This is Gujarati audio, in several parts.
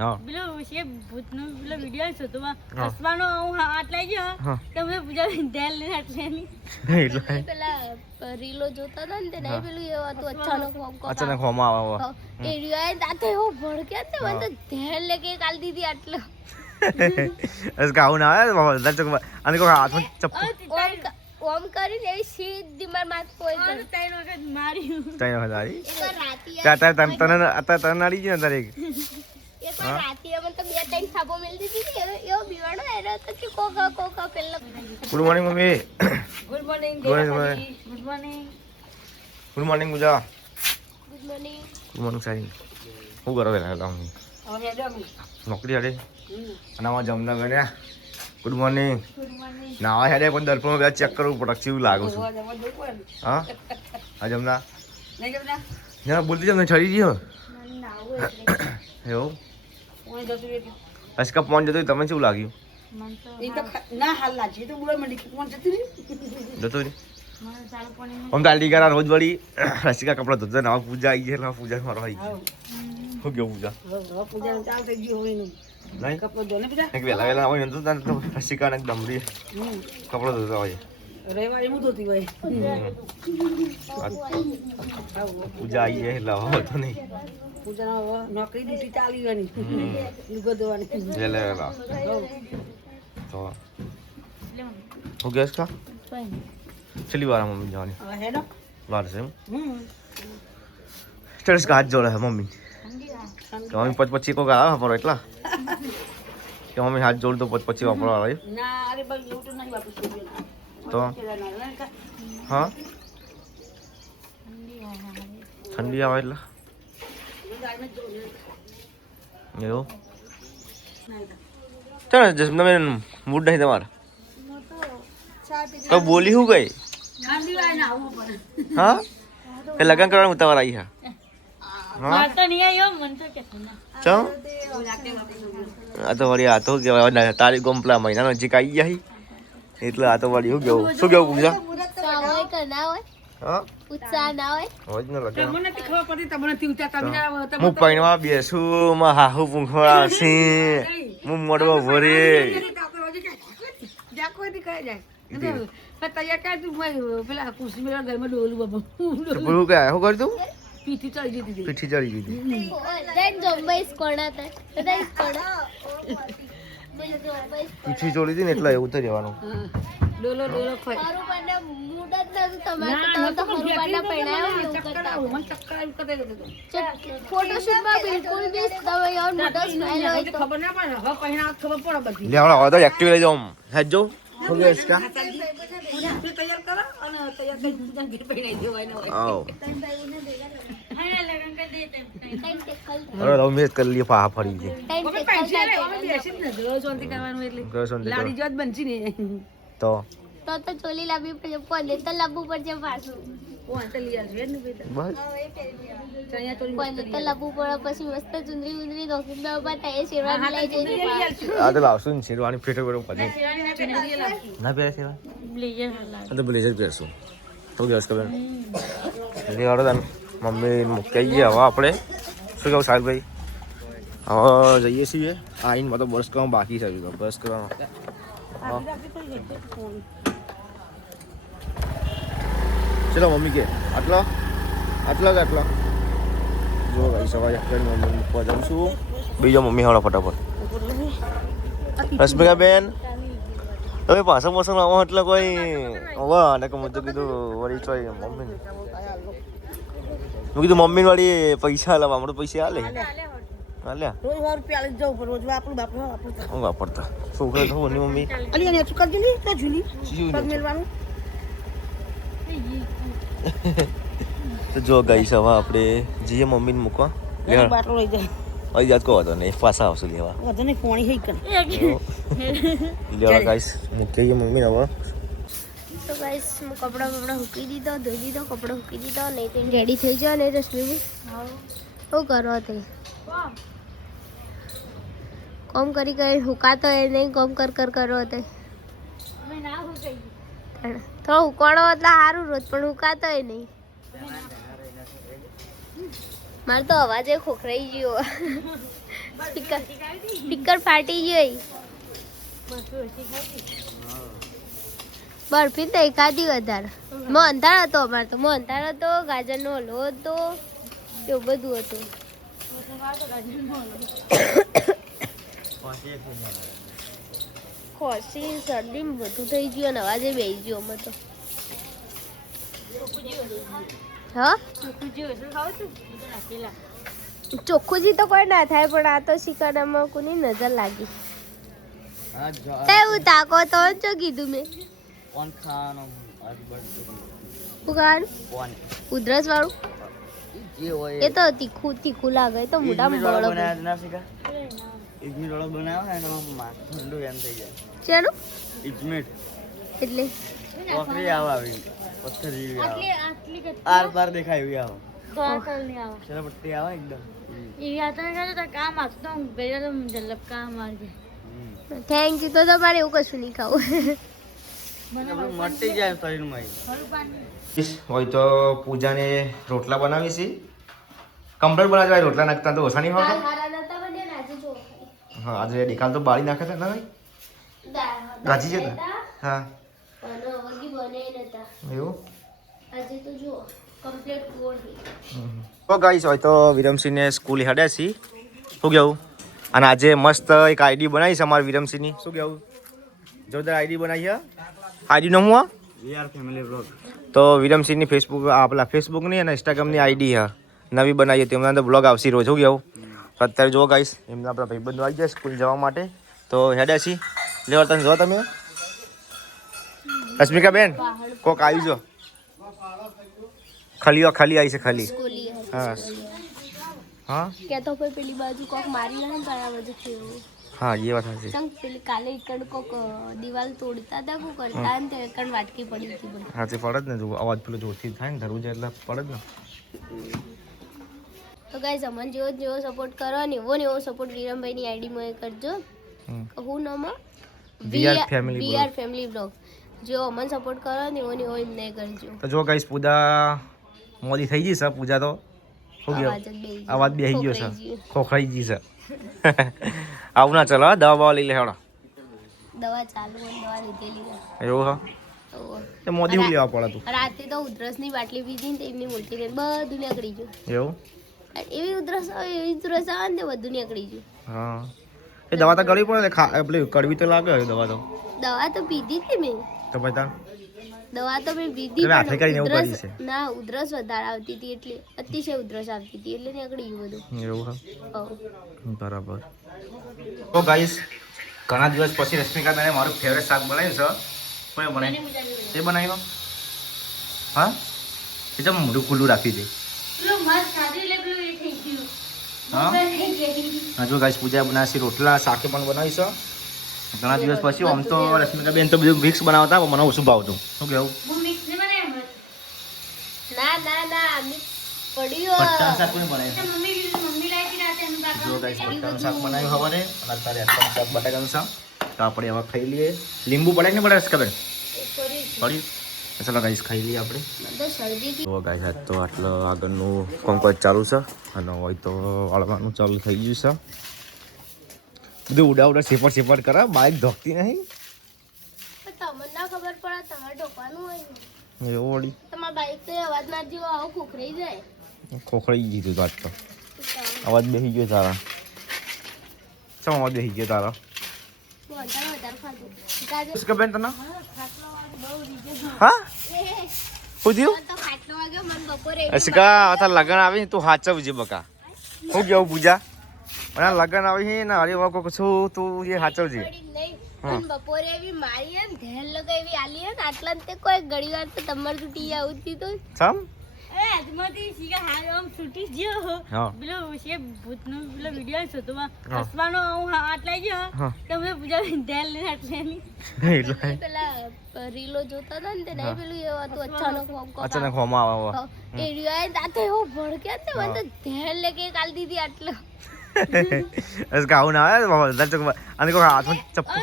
હા પેલો છે ભૂતનો પેલો વિડિયો છે તો હસવાનો હું હાથ લઈ ગયો તો મેં પૂજા ધેલ ને હાથ લેની એટલે પેલા રીલો જોતા હતા ને તે નહીં પેલું એવું હતું અચાનક હોમાં આવે એ રિયા દાતે એવો ભડક્યા ને મને તો ધેલ લેકે કાલ દીધી આટલો બસ ગાઉન આવે બધા ચોક અને કોઈ હાથમાં ચપ્પુ ઓમ કરીને એવી સીધી માર માથ પોઈ ગઈ ત્રણ વખત માર્યું તઈ વખત આવી એકવાર રાતી તને નાડી ગયો તારે એકવાર રાતી મને તો 2-3 થાપો મેલ દીધી એવો બીવાડો એનો તો કે કોકા પેલા good morning mummy good morning good good morning good morning Puja good morning good morning સારી શું કરો વેલા નોકરી હાડે અને આમાં જમના બન્યા ગુડ મોર્નિંગ નાવા હેડે પણ દર્પણ બધા ચેક કરવું પડે કેવું લાગુ છું હા હા જમના ના બોલતી જમને છડી ગયો એવું અસકા ફોન જતો તમે કેવું લાગ્યું જતો રે આમ દાડી કરા રોજ વળી રસિકા કપડા ધોતા નવા પૂજા આવી ગયા પૂજા મારો આવી ગયો શું કેવું પૂજા નહીં વેલા વેલા હોય ને તો રસિકા ને ડમરી કપડા ધોતા હોય પૂજા આવી જાય એટલે હવે તો નહીં નોકરી ડ્યુટી ચાલી ગઈ લુગો ધોવાની વેલા વેલા તો હું ગેસ કા છેલ્લી વાર મમ્મી જવાની વાર છે એમ ચડસ કા હાથ જોડે મમ્મી તો મમ્મી પછી કોક આવે વાપરો એટલા કે મમ્મી હાથ જોડ તો પછી વાપરો આવે ના અરે ભાઈ એવું તો નહીં વાપરું તો હા ઠંડી આવે એટલે એવું ચાલો તમે મૂડ નહીં તમારે તો બોલી શું ગઈ હા એ લગન કરવાનું ઉતાવળ આવી હા તો નહીં આવ્યો મન તો કે ચો આ તો વળી આ તો કેવાય તારીખ ગોમપલા મહિનાનો નજીક આવી જાય એટલે આ તો વળી શું કેવું પૂજા હોય કે ના હોય હા ઉત્સાહ ના હોય હોજ ન લગન મને નથી ખબર પડતી તમને નથી ઉતાર તમે હું પૈણવા બેસું માં હાહુ પૂંખવા છે હું મોડવા ભરે તૈયાર કર તું પેલા કુર્સી મેળા ઘરમાં ડોલું બાબા પૂરું કે શું કરતું પીઠી ચડી જતી પીઠી ચડી ગઈ દેન જમ્બાઈસ કોણાતા કદાઈ કોણા પીઠી ચોડી હતી ને એટલે એવું થઈ જવાનું ડોલો ખોય મારું મને મૂડ જ નતું તમારે તો હરુવાના પૈણાયો એવું કરતા મને ચક્કર આવી કરે ફોટોશૂટમાં બિલકુલ બી તમે યાર મૂડ જ સ્માઈલ હોય તો ખબર ના પડે હવે પહેલા ખબર પડે બધી લે હવે તો એક્ટિવ લઈ જાઉં હેજ જો શું કે इसका તૈયાર કરો અને તૈયાર કરી પૂજા ઘી પહેરાઈ દેવાય આવો હા લગન કરી દે ટાઈમ ટેકલ હવે લવ મેરેજ કરી લઈએ ફા ફરી છે ટાઈમ અમે ટેકલ પૈસા રે અમે બેસી ને ગ્રહ શાંતિ કરવાનું એટલે લાડી જોત બનશી ને તો તો ચોલી લાવવી પડશે પોને તો લાવવું પડશે પાછું કોણ તો લઈ આવજો ને બેટા બસ ચણિયા ચોળી પોને તો લાવવું પડે પછી મસ્ત ચુંદરી નોખી દો બતા એ શેરવાની લઈ જઈને આ તો લાવશું ને શેરવાની ફેટો કરો પછી ના પહેરે શેરવા બ્લેઝર આ તો બ્લેઝર પહેરશું તો દિવસ ખબર એટલે વાળો તને મમ્મી મૂકી આવીએ હવે આપણે શું કહું સાહેબભાઈ હવે જઈએ છીએ આવીને તો બસ કરવાનું બાકી છે હજુ તો બસ કરવાનું ચલો મમ્મી કે આટલો કે આટલો જો ભાઈ સવારે મમ્મી મૂકવા જાઉં છું બીજો મમ્મી હળો ફટાફટ રશ્મિકા બેન તમે પાછો મોસમ આવો એટલે કોઈ હવે અને કે મેં તો કીધું વળી ચોઈ મમ્મી મેં કીધું મમ્મી વાળી પૈસા લાવવા હમણાં પૈસા હાલે હાલ્યા રોજ રૂપિયા લઈ જવું પણ રોજ આપણું બાપનું હું વાપરતા છોકરા તો ની મમ્મી અલી અને તું કરજે ને તો ઝૂલી પગ મેલવાનું તો જો ગઈ છે હવે આપણે જઈએ મમ્મીને મૂકવા બાટલો લઈ જાય અહીં જાત કહો હતો નહીં પાછા આવશું લેવા વધુ નહીં પોણી હઈ કર લેવા ગાઈસ મૂકી ગઈ મમ્મી હવે તો ગાઈસ હું કપડાં મૂકી દીધો ધોઈ દીધો કપડાં મૂકી દીધો નહીં તો રેડી થઈ જાવ ને રશ્મિ શું કરો તે કોમ કરી હુકાતો એ નહીં કોમ કરો તે થોડો ઉકાળો એટલે સારું રોજ પણ હુકાતો એ નહીં મારે તો અવાજ ખોખરાઈ ગયો સ્પીકર ફાટી ગઈ. બરફી તો એકાદી વધારે મોહનથાળ હતો અમારે તો. મોહનથાળ હતો, ગાજરનો હલવો હતો, એવું બધું હતું. ખોસી શરદી બધું થઈ ગયું અને અવાજે બેસી ગયો અમે તો. હા ચોખ્ખુંજી તો કોઈ ના થાય પણ આ તો શિકારામાં કોની નજર લાગી. એવું તાકો તો જો કીધું મેં ઉધરસ વાળું એ તો તીખું તીખું લાગે તો મોઢામાં બળો ચેનું એટલે થેન્ક યુ. તો તમારે એવું કશું નહીં ખાવું. હોય તો પૂજાને રોટલા બનાવી છે. કમ્પ્લેટ બનાવવા રોટલા નાખતા તો ઓછા નહીં ખાવતા. હા આજે દેખાલ તો બાળી નાખે છે ને ગાજી છે. હા એવું તો ગાઈસ હોય તો વિરમસિંહને સ્કૂલ હેડ્યા છીએ. શું કેવું? અને આજે મસ્ત એક આઈડી બનાવી છે અમારી વિરમસિંહની. શું કેવું? જોરદાર આઈડી બનાવી છે. આઈડી નો હું VR ફેમિલી બ્લોગ. તો વિરમસિંહની ફેસબુક આપલા ફેસબુકની અને ઇન્સ્ટાગ્રામની આઈડી હા નવી બનાવી હતી. એમના અંદર બ્લોગ આવશે રોજ. શું કેવું? તો અત્યારે જો ગાઈસ એમના આપણા ભાઈબંધો આવી જાય સ્કૂલ જવા માટે તો હેડ્યા છીએ. લેવા તમે જો તમે રશ્મિકા બેન કોક આવી જો. ખાલી આવી છે ખાલી. હા હા કે તો કોઈ પેલી બાજુ કોક મારી ને તો આ બાજુ થયું. હા એ વાત છે. ચંગ પેલી કાલે એકડ કોક દિવાલ તોડતા હતા કો કરતા ને તે એકડ વાટકી પડી હતી બધી. હા તે પડે જ ને જો અવાજ પેલો જોરથી થાય ને ધરવું જાય એટલે પડે જ ને. તો ગાઈસ અમન જેવો સપોર્ટ કરો ને એવો સપોર્ટ વિરમભાઈની આઈડી માં કરજો. હું નામ VR ફેમિલી બ્લોગ. જો અમન સપોર્ટ કરો ને એવો એમને કરજો. તો જો ગાઈસ પૂજા મોદી થઈ ગઈ છે. પૂજા તો શું ગયો અવાજ બેસી ગયો છે. ખોખરાઈ ગઈ છે. આવું ના ચાલો દવા લઈ લે હેડો. દવા ચાલુ દવા લીધેલી એવું હા એ મોદી હું લેવા પડે તું. રાતે તો ઉધરસની બાટલી પીધી ને એમની મોટી ને બધું નીકળી ગયું. એવું એવી ઉધરસ આવે ને બધું નીકળી ગયું. હા એ દવા તો કરવી પડે પેલી કડવી તો લાગે દવા તો. દવા તો પીધી હતી મેં. તો પછી દવા તો મેં પીધી ના ઉધરસ વધારે આવતી હતી એટલે અતિશય ઉધરસ આવતી હતી એટલે નીકળી ગયું બધું. એવું હા બરાબર. તો ગાઈસ ઘણા દિવસ પછી રશ્મિકા બેને મારું ફેવરેટ શાક બનાવ્યું છે. કોને બનાવ્યું? એ બનાવ્યું હા એ તો મોઢું ખુલ્લું રાખી દે. હા જો ગાઈસ પૂજા બનાવશે રોટલા શાક પણ બનાવી છે. ઘણા દિવસ પછી આમ તો રશ્મિકા બેન તો બધું મિક્સ બનાવતા મને ઓછું ભાવતું. શું કેવું? ના મિક્સ પડ્યું. પટ્ટાનું શાક કોને બનાવ્યું? જો ગાઈસ પટ્ટાનું શાક બનાવ્યું હવારે અને અત્યારે અટકાનું શાક બટાકાનું શાક. તો આપણે હવે ખાઈ લઈએ. લીંબુ પડે ને પડે રશ્મિકા બેન? પડી. ચાલો ગાઈસ ખાઈ લઈએ આપણે. તો ગાઈસ આજ તો આટલો આગળનું કોમકાજ ચાલુ છે અને હોય તો વાળવાનું ચાલુ થઈ ગયું છે. બધું ઉડા સેપટ કરે બાઇક ધોકતી નહીં. તમને ના ખબર પડે તમારે ઢોકવાનું હોય એવું વળી તમારા બાઇક તો અવાજ ના જેવો આવો ખોખરાઈ જાય. ખોખરાઈ ગયું તો આજ તો અવાજ બેસી ગયો તારા. શું અવાજ બેસી ગયો તારા? બેન તને હા પૂછ્યું અશિકા તાર લગન આવી તું હાચવજે બકા. શું કેવું પૂજા? મને લગન આવી ને હરે વાકો છું તું એ હાચવજે. બપોરે એવી મારી ને ધેર લગાવી આલી ને આટલા તે કોઈ ઘડી વાર તો તમાર છૂટી આવતી તો સમ અરે આજમાંથી શીખા હાલ આમ છૂટી ગયો. પેલો છે ભૂતનો પેલો વિડિયો છે તો હસવાનો હું આટલા ગયો તમે પૂજા ધેર લઈને આટલાની પેલા રીલો જોતા હતા ને તે નહીં પેલું એવું હતું અચાનક હોમાં આવે એ રીયો તાતો એવો ભડક્યા ને મને તો ધેર લેકે કાલ દીધી આટલો Es gaun આવે અને કોઈ હાથમાં ચપ્પુ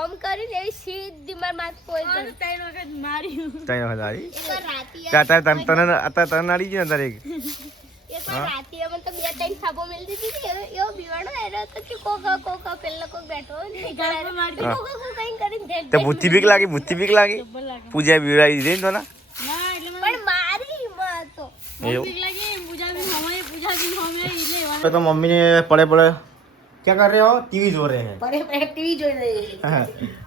ઓમ કરીને એવી સીધી માર માથ કોઈ ત્રણ વખત માર્યું. ત્રણ વખત આવી તને નડી ગયું તારે એક પણ રાતે અમે તો 2-3 થાપો મેલતી હતી ને, એવો બીવાડો એનો તો કે કોકા પેલા કોઈ બેઠો હોય ને ગાળ પર મારતી. કોકા કઈ કરીને ધેડ તે ભૂતી બીક લાગી જબ્બર લાગે. પૂજા બીવડાવી દીધી ને તો ના ના એટલે મને પણ મારી માં તો એવું બીક લાગે. પૂજા બી હમે એટલે એવા तो मम्मी ने पड़े पड़े क्या कर रहे हो टीवी जो रहे हैं પરે પરે ટીવી જોઈ રહી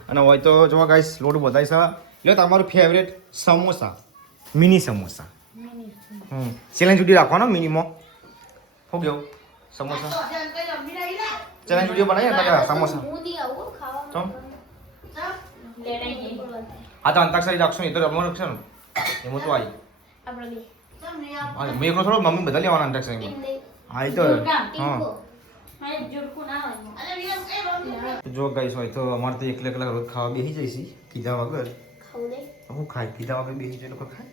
અને હોય તો જો ગાઈસ લોટ બતાવી સા લ્યો તમારું favourite samosa mini samosa challenge video રાખવાનો મિનીમાં હો ગયો સમોસા ચેલેન્જ વિડિયો બનાવીએ એટલે સમોસા હું નહીં આવું ખાવા તો લેડાઈ ગઈ. આ તો અંતાક્ષરી રાખશો ને તો રમવાનું છે ને એમાં તો આવી આપણે નહીં હા મેં એકલો થોડો મમ્મી બધા લેવાના અંતાક્ષરી હા એ તો હા મારે જોડકું ના હોય. તો જો ગાઈસ હોય તો અમારે તો એકલા રોજ ખાવા બેસી જઈશી કીધા વગર ખાવું નહીં હું ખાય કીધા વગર બેસી જાય લોકો ખાય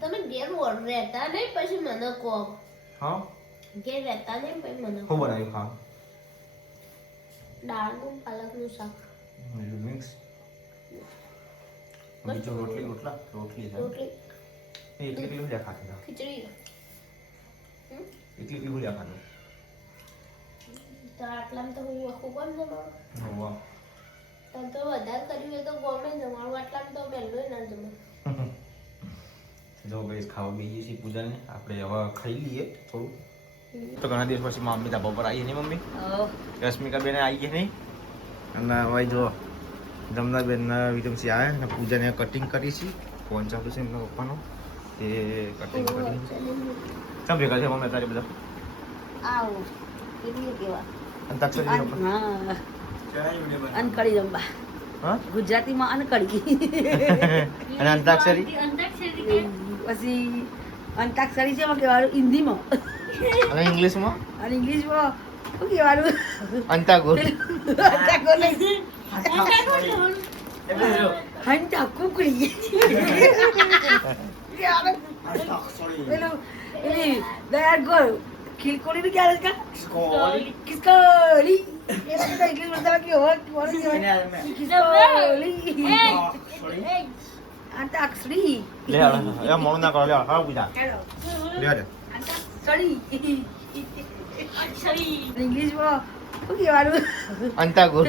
તમે ઘેર રહેતા નહીં પછી મને કહો હા ઘેર રહેતા નહીં પછી મને હું બનાવ્યું ખાવા દાળનું પાલકનું શાક મિક્સ બીજો રોટલી છે રોટલી એકલી ભૂલ્યા ખાતી ખીચડી એકલી ભૂલ્યા ખાતી તો આટલામાં તો હું આખું કોણ જમાડું વાહ તમે તો વધારે કર્યું હોય તો ગમે જમાડું આટલામાં તો પહેલું ના જમાડું જો ભાઈ ખાવા બેસીએ છીએ પૂજાને આપણે હવે ખાઈ લઈએ થોડું તો ઘણા દિવસ પછી મમ્મી ધાબા પર આવીએ નહીં મમ્મી રશ્મિકા બેન આવી ગયા નહીં અને હવે જો જમના બેન વિરમસી આવે અને પૂજાને કટિંગ કરી છે ફોન ચાલુ છે એમના પપ્પાનો તે કટિંગ કરી ચમ ભેગા છે મમ્મી તારે બધા આવું કેટલું કેવા અંતાક્ષરી અનકડી રમવા હા ગુજરાતીમાં અનકડી અને અંતાક્ષરી અંતાક્ષરી પછી અંતાક્ષરી છે એમાં કહેવાનું હિન્દીમાં અને ઇંગ્લિશમાં અને ઇંગ્લિશમાં શું કહેવાનું અંતાગુર અંતાગોર નહીં. હંટા કુકડી પેલું પેલી દયાળ ગોળ ખીલકોડી નું ક્યારે કા ખિસકોલી ઇંગ્લિશ બોલતા કે હોય ખિસકોલી અંતાક્ષરી લે આ મોણું ના કરો લે હા પૂજા લે લે અંતાક્ષરી અક્ષરી ઇંગ્લિશમાં શું કહેવાનું અંતાગુર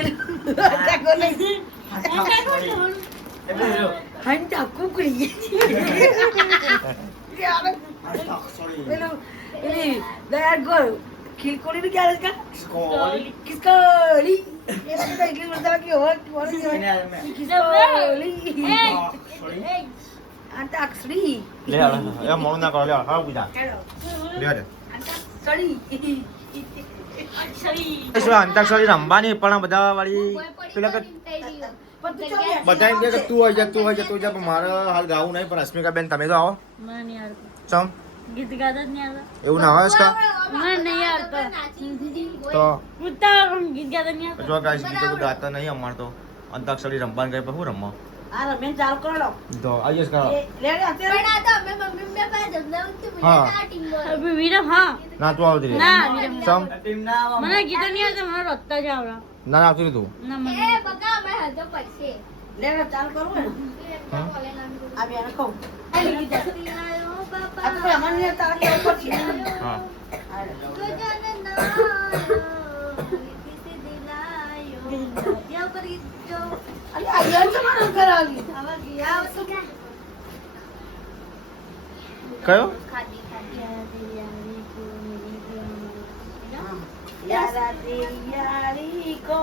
અંતાગોર નહીં. હંટા કુકડી પેલું પેલી દયાળ ગોળ ખીલકોડી નું ક્યારે કા ખિસકોલી ઇંગ્લિશ બોલતા કે હોય ખિસકોલી અંતાક્ષરી લે આ મોણું ના કરો લે હા પૂજા લે લે અંતાક્ષરી અક્ષરી શું અંતાક્ષરી રમવાની પણ બધા વાળી પેલા કે બધા એમ કે તું હોય જા પણ મારે હાલ ગાવું નહીં પણ રશ્મિકા બેન તમે તો આવો મને નહીં આવડતું. ચમ ગીત ગાતા જ નહીં આવડતા. એવું ના હોય કા મને નહીં આવડતા. તો પૂછતા પણ ગીત ગાતા નહીં આવડતા. જો ગાઈસ ગીતો તો ગાતા નહીં અમાર તો અંતાક્ષરી રમવાનું ગઈ પણ હું રમવા આ રમેન ચાલુ કરો તો આઈએસ કા લે અત્યારે પણ આ તો અમે મમ્મી મેં પાસે જમવાનું હતું હા. આ ટીમમાં હવે વિરમ હા ના તું આવતી રે ના વિરમ ચમ મને ગીતો નહીં આવતા. મને રોજતા જ આવડે. ના ના આવતી રે તું ના એ મને બકા અમે હજો પડશે લે ચાલુ કરું ને હા? આ બેન કહું આયો આ બાપા તો અમારી તાર કે ઉપર છે હા ગજાનન આયો કિસી દિલાયો યા પરી જો અરે આ યાર તમારો કરાવી આવા ગયા તો કયો ખાધી यारा तेरी यारी को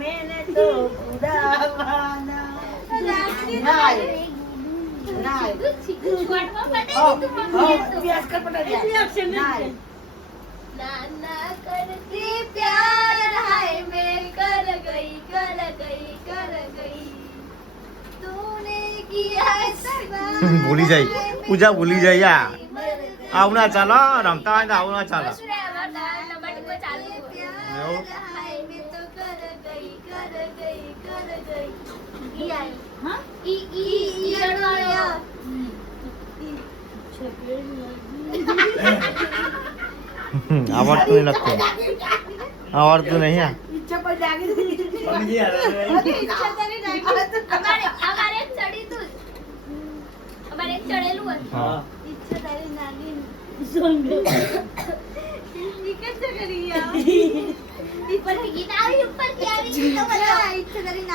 मैंने तो खुदावाना प्यास कर पटा नाना करती प्यार हाय मैं कर गई तूने किया सवाल ભૂલી જાય પૂજા ભૂલી જાય યાર આવું ના ચાલો રમતા હોય ને આવું ના ચાલો એવું? આવડતું નહીં લખતું આવડતું નહીં આ ઈચ્છા પર જાગી અમારે એક ચડેલું હતું હા ઈચ્છા તારી નાની સોંગ નીકળ તો કરી યાર ઉપરથી ગીત આવી ઉપરથી આવી તો બધા ઈચ્છા કરીને